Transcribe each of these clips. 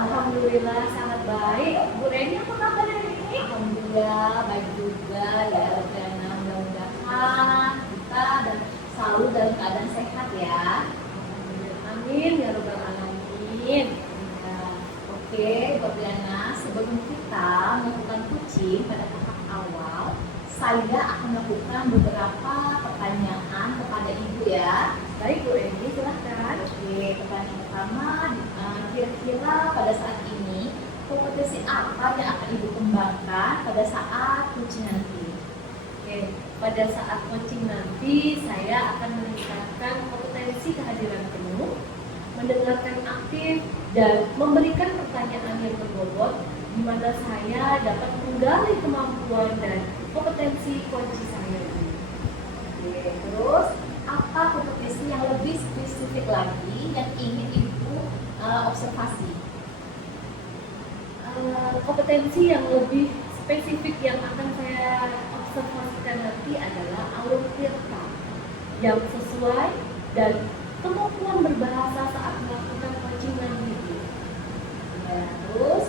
Alhamdulillah sangat baik. Bu Reni apa kabar hari ini? Alhamdulillah baik juga ya Adriana, mudah-mudahan kita dan selalu dalam keadaan sehat ya. Amin ya robbal alamin. Nah, oke Adriana, sebelum kita melakukan coaching pada tahap awal, saya akan melakukan beberapa pertanyaan kepada ibu ya. Baik Bu Reni, silahkan. Oke, pertanyaan pertama, kira-kira pada saat ini kompetensi apa yang akan ibu kembangkan pada saat coaching nanti? Oke, pada saat coaching nanti saya akan meningkatkan kompetensi kehadiran penuh, mendengarkan aktif, dan memberikan pertanyaan yang berbobot di mana saya dapat menggali kemampuan dan kompetensi kunci saya ini. Oke, terus apa kompetensi yang lebih spesifik lagi yang ingin ibu observasi? Kompetensi yang lebih spesifik yang akan saya observasikan nanti adalah alur tirta yang sesuai dan kemampuan berbahasa saat melakukan coaching nanti. Ya, terus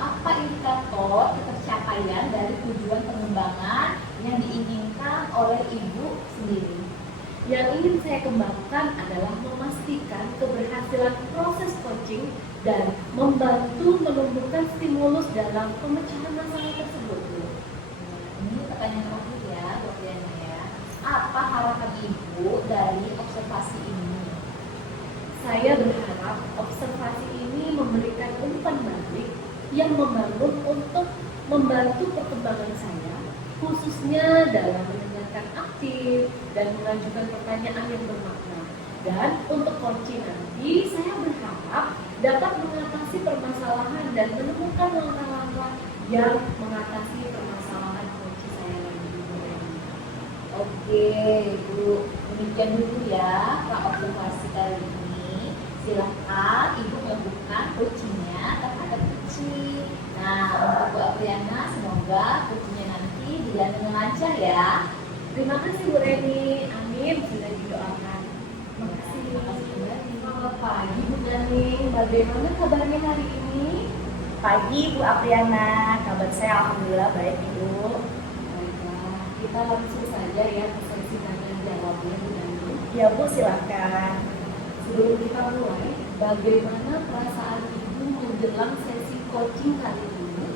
apa indikator ketercapaian dari tujuan pengembangan yang diinginkan oleh ibu sendiri? Yang ingin saya kembangkan adalah memastikan keberhasilan proses coaching dan membantu menumbuhkan stimulus dalam pemecahan masalah tersebut. Ini pertanyaan terakhir ya, buat Diana ya. Apa harapan ibu dari observasi ini? Saya berharap observasi ini memberikan umpan balik yang membangun untuk membantu perkembangan saya, khususnya dalam mendengarkan aktif dan mengajukan pertanyaan yang bermakna. Dan untuk coaching nanti, saya berharap dapat mengatasi permasalahan dan menemukan langkah-langkah yang mengatasi permasalahan coaching saya nanti. Oke, ibu, demikian dulu ya observasi kali ini. Silahkan ibu melakukan coachingnya terhadap kucing. Nah, untuk Bu Apriana, semoga coachingnya nanti berjalan dengan lancar ya. Terima kasih Bu Reni, amin, sudah didoakan. Makasih kembali. Selamat pagi Bu Dani, bagaimana kabarnya hari ini? Pagi Bu Apriana, kabar saya alhamdulillah baik Ibu. Baiklah, kita langsung saja ya ke sesi tanya jawabnya Bu Dani. Ya Bu, silakan. Sebelum kita mulai, bagaimana perasaan Ibu menjelang sesi coaching kali ini?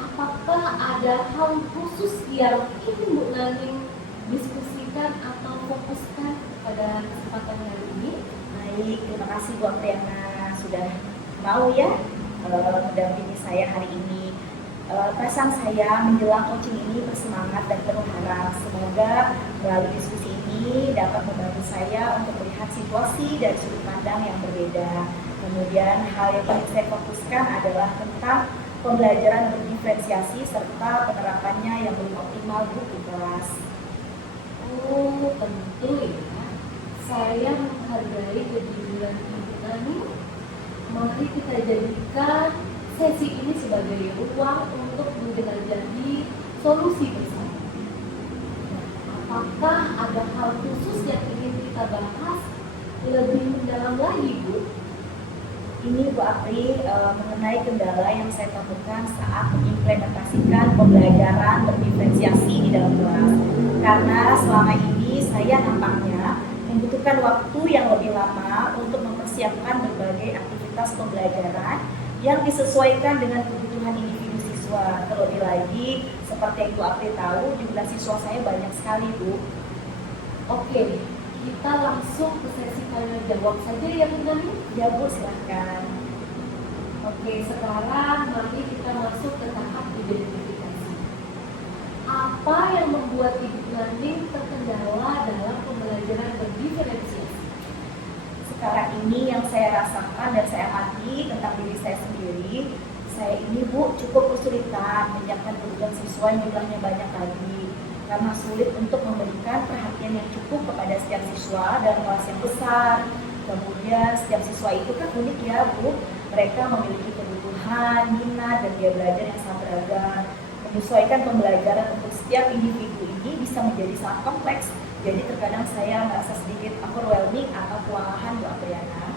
Apakah ada hal khusus yang ingin Bu Nani diskusikan atau fokuskan pada kesempatan hari ini? Baik, terima kasih Bu Apriana sudah mau ya mendampingi saya hari ini. Perasaan saya menjelang coaching ini bersemangat dan penuh harap. Semoga melalui diskusi ini dapat membantu saya untuk melihat situasi dari sudut pandang yang berbeda. Kemudian hal yang paling saya fokuskan adalah tentang pembelajaran berdiferensiasi serta penerapannya yang belum optimal Bu di kelas. Oh, tentu ya. Saya menghargai kejujuran Ibu Nani. Mari kita jadikan sesi ini sebagai ruang untuk menjelajahi solusi bersama. Apakah ada hal khusus yang ingin kita bahas lebih mendalam lagi, Bu? Ini Bu Apri mengenai kendala yang saya temukan saat mengimplementasikan pembelajaran berdiferensiasi di dalam kelas. Karena selama ini saya nampaknya membutuhkan waktu yang lebih lama untuk mempersiapkan berbagai aktivitas pembelajaran yang disesuaikan dengan kebutuhan individu siswa. Terlebih lagi, seperti yang Bu Apri tahu, jumlah siswa saya banyak sekali Bu. Oke, kita langsung ke sesi tanya jawab saja ya Bu Nani. Ya Bu, silahkan. Oke, sekarang mari kita masuk ke tahap identifikasi. Apa yang membuat Ibu Nani terkendala dalam pembelajaran berdiferensiasi? Sekarang ini yang saya rasakan dan saya amati tentang diri saya sendiri, saya ini Bu cukup kesulitan menyiapkan kebutuhan siswa yang jumlahnya banyak lagi. Karena sulit untuk memberikan perhatian yang cukup kepada setiap siswa dalam kelas yang besar. Kemudian setiap siswa itu kan unik ya Bu, mereka memiliki kebutuhan, minat, dan gaya belajar yang sangat beragam. Menyesuaikan pembelajaran untuk setiap individu ini bisa menjadi sangat kompleks. Jadi terkadang saya merasa sedikit overwhelming atau kewalahan Bu Apriana.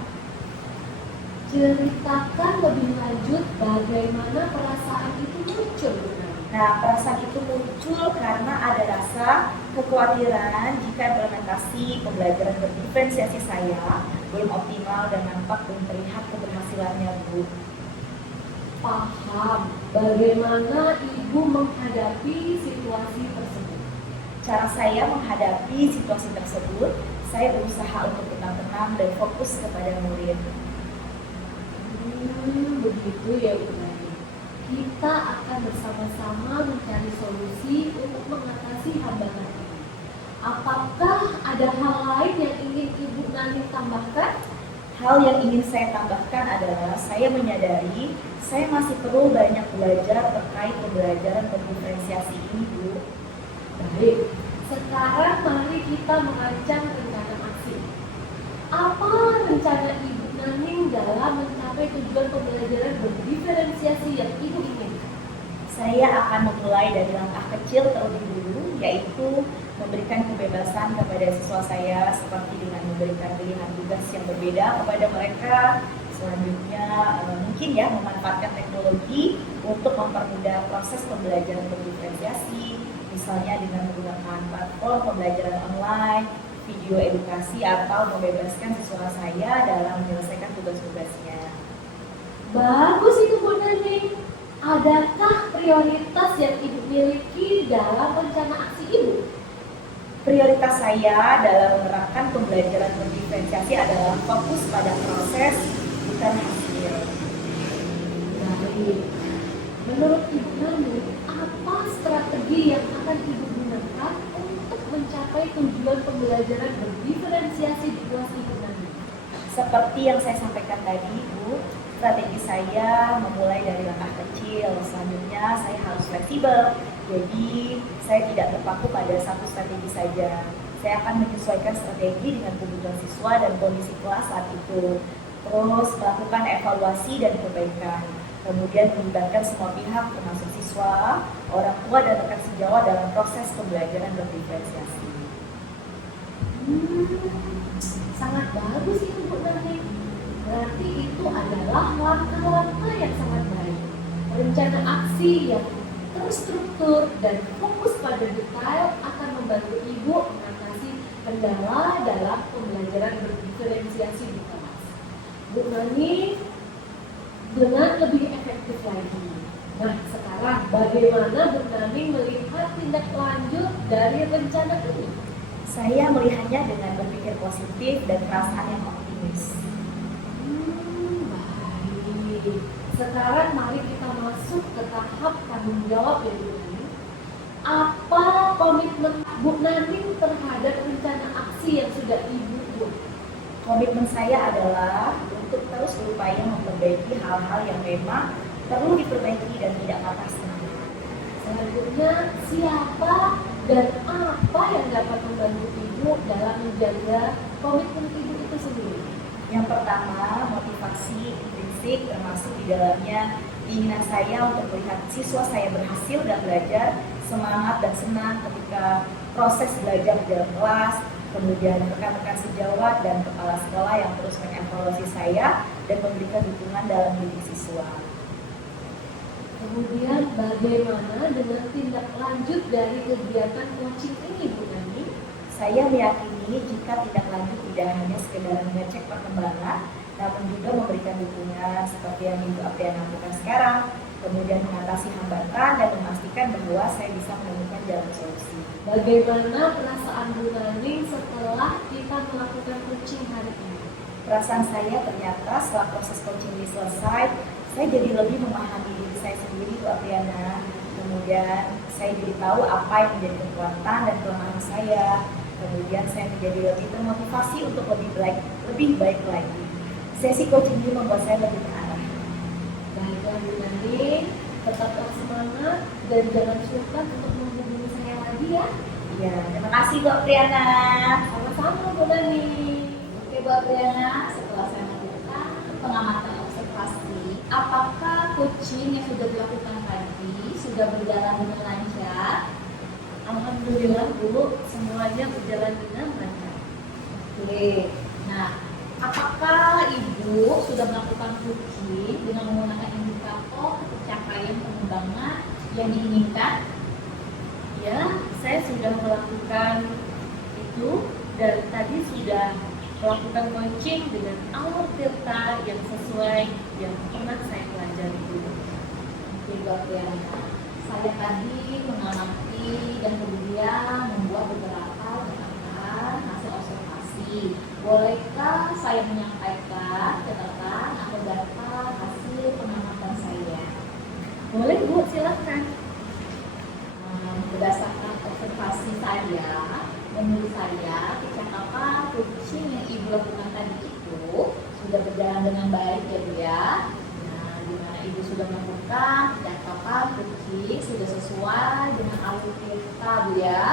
Ceritakan lebih lanjut bagaimana perasaan itu muncul, Bu Nani. Nah, perasaan itu muncul karena ada rasa kekhawatiran jika implementasi pembelajaran berdiferensiasi saya belum optimal dan nampak belum terlihat keberhasilannya, Bu. Paham bagaimana Ibu menghadapi situasi tersebut. Cara saya menghadapi situasi tersebut, saya berusaha untuk tenang-tenang dan fokus kepada murid. Begitu ya Bu Nani. Kita akan bersama-sama mencari solusi untuk mengatasi hambatan ini. Apakah ada hal lain yang ingin Ibu Nani tambahkan? Hal yang ingin saya tambahkan adalah saya menyadari saya masih perlu banyak belajar terkait pembelajaran berdiferensiasi ini, Bu. Baik, sekarang mari kita merancang rencana aksi. Apa rencana Ibu Nani dalam mencapai tujuan pembelajaran berdiferensiasi yang Ibu inginkan? Saya akan memulai dari langkah kecil terlebih dulu, yaitu memberikan kebebasan kepada siswa saya seperti dengan memberikan pilihan tugas yang berbeda kepada mereka. Selanjutnya mungkin ya memanfaatkan teknologi untuk mempermudah proses pembelajaran berdiferensiasi, misalnya dengan menggunakan platform pembelajaran online, video edukasi, atau membebaskan siswa saya dalam menyelesaikan tugas-tugasnya. Bagus itu Bu Nani. Adakah prioritas yang Ibu miliki dalam rencana aksi Ibu? Prioritas saya dalam menerapkan pembelajaran berdiferensiasi adalah fokus pada proses, bukan hasil. Baik. Menurut Ibu Nani, apa strategi yang akan Ibu gunakan untuk mencapai tujuan pembelajaran berdiferensiasi di kelas Ibu Nani? Seperti yang saya sampaikan tadi, Bu, strategi saya memulai dari langkah kecil. Selanjutnya saya harus fleksibel. Jadi saya tidak terpaku pada satu strategi saja. Saya akan menyesuaikan strategi dengan kebutuhan siswa dan kondisi kelas saat itu. Terus melakukan evaluasi dan perbaikan. Kemudian melibatkan semua pihak termasuk siswa, orang tua dan rekan sejawat dalam proses pembelajaran berdiferensiasi. Sangat bagus itu Bu Nani. Berarti itu adalah langkah-langkah yang sangat baik. Rencana aksi yang terstruktur dan fokus pada detail akan membantu Ibu mengatasi kendala dalam pembelajaran berdiferensiasi di kelas. Bu Nani dengan lebih efektif lagi. Nah, sekarang bagaimana Bu Nani melihat tindak lanjut dari rencana ini? Saya melihatnya dengan berpikir positif dan perasaan yang optimis. Baik. Sekarang mari kita masuk ke tahap tanggung jawab ya Bu Nani. Apa komitmen Bu Nani terhadap rencana aksi yang sudah Ibu buat? Komitmen saya adalah untuk terus berupaya memperbaiki hal-hal yang memang perlu diperbaiki dan tidak patah semangat. Selanjutnya, siapa dan apa yang dapat membantu Ibu dalam menjaga komitmen Ibu itu sendiri? Yang pertama, motivasi intrinsik termasuk di dalamnya keinginan saya untuk melihat siswa saya berhasil dan belajar, semangat dan senang ketika proses belajar di dalam kelas, kemudian rekan-rekan sejawat dan kepala sekolah yang terus mengevaluasi saya dan memberikan dukungan dalam mendidik siswa. Kemudian bagaimana dengan tindak lanjut dari kegiatan coaching ini Bu Nani? Saya meyakini jika tindak lanjut tidak hanya sekedar mengecek perkembangan, namun juga memberikan dukungan seperti yang Ibu Apriana lakukan sekarang, kemudian mengatasi hambatan dan memastikan bahwa saya bisa menemukan jalan solusi. Bagaimana perasaan Bu Nani setelah kita melakukan coaching hari ini? Perasaan saya ternyata setelah proses coaching ini selesai, saya jadi lebih memahami diri saya sendiri, Bu Apriana. Kemudian saya jadi tahu apa yang menjadi kekuatan dan kelemahan saya. Kemudian saya menjadi lebih termotivasi untuk lebih baik lagi. Sesi coaching ini membuat saya lebih terarah. Baiklah Bu Nani, tetaplah semangat dan jangan sungkan untuk menghubungi saya lagi ya. Ya, terima kasih Bu Apriana. Sama-sama Bu Nani. Oke Bu Apriana, setelah saya melakukan pengamatan observasi, apakah coaching yang sudah dilakukan tadi sudah berjalan dengan lancar? Alhamdulillah Bu, semuanya berjalan dengan lancar. Oke, nah Apakah Ibu sudah melakukan coaching dengan menggunakan indikator pencapaian pengembangan yang diinginkan? Ya, saya sudah melakukan itu dan tadi sudah melakukan coaching dengan alur tirta yang sesuai yang pernah saya pelajari dulu. Oke, luar biasa. Saya tadi mengamati dan kemudian membuat beberapa catatan hasil observasi. Bolehkah saya menyampaikan catatan atau data hasil pengamatan saya? Boleh Bu, silakan. Berdasarkan observasi saya, menurut saya kecakapan coaching yang Ibu lakukan tadi itu sudah berjalan dengan baik ya Bu ya. Nah, di mana Ibu sudah melakukan kecakapan coaching sudah sesuai dengan alur kita Bu ya.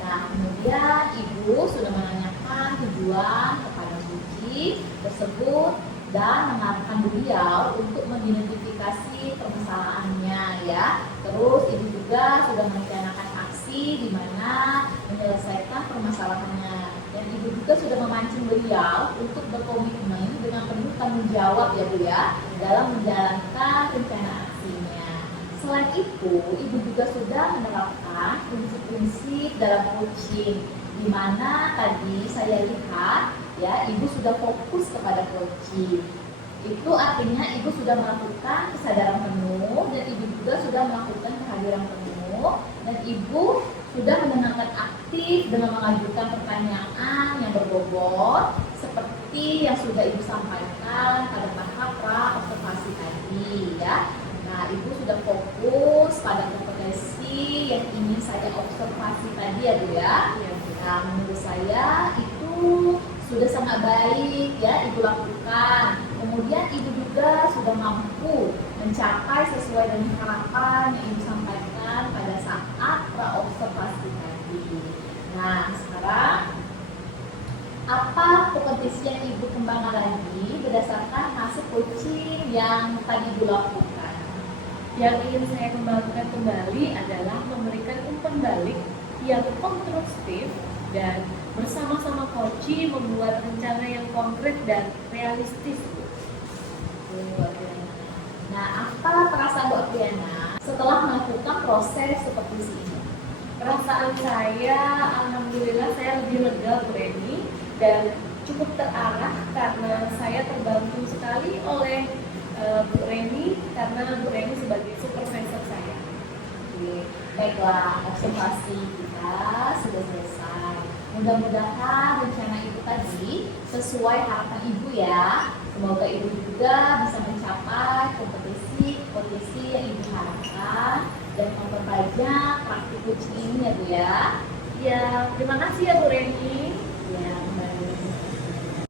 Nah, kemudian Ibu sudah menanyakan tujuan kepada coaching tersebut dan mengarahkan beliau untuk mengidentifikasi permasalahannya ya. Terus Ibu juga sudah merencanakan aksi di mana menyelesaikan permasalahannya. Dan Ibu juga sudah memancing beliau untuk berkomitmen dengan penuh tanggung jawab ya Bu ya dalam menjalankan rencana aksinya. Selain itu, Ibu juga sudah menerapkan prinsip-prinsip dalam coaching di mana tadi saya lihat ya Ibu sudah fokus kepada coaching. Itu artinya Ibu sudah melakukan kesadaran penuh dan Ibu juga sudah melakukan kehadiran penuh dan Ibu sudah mendengarkan aktif dengan mengajukan pertanyaan yang berbobot seperti yang sudah Ibu sampaikan pada tahap pra-observasi tadi ya. Nah, Ibu sudah fokus pada kompetensi yang ingin saya observasi tadi ya Bu ya. Nah, menurut saya itu sudah sangat baik ya Ibu lakukan. Kemudian Ibu juga sudah mampu mencapai sesuai dengan harapan yang Ibu sampaikan pada saat pra-observasi tadi. Nah, sekarang apa kompetensi yang Ibu kembangkan lagi berdasarkan hasil coaching yang tadi Ibu lakukan? Yang ingin saya kembangkan kembali adalah memberikan umpan balik yang konstruktif dan bersama-sama coaching membuat rencana yang konkret dan realistis. Nah, apa perasaan Bu Apriana setelah melakukan proses seperti ini? Perasaan saya, alhamdulillah saya lebih lega Bu Reni dan cukup terarah karena saya terbantu sekali oleh Bu Reni karena Bu Reni sebagai supervisor saya. Oke, baiklah, observasi kita sudah selesai. Mudah-mudahan rencana Ibu tadi sesuai harapan Ibu ya. Semoga Ibu juga bisa mencapai kompetensi yang Ibu harapkan dan memperbanyak praktik coaching ini ya Bu ya. Ya, terima kasih ya Bu Reni. Ya,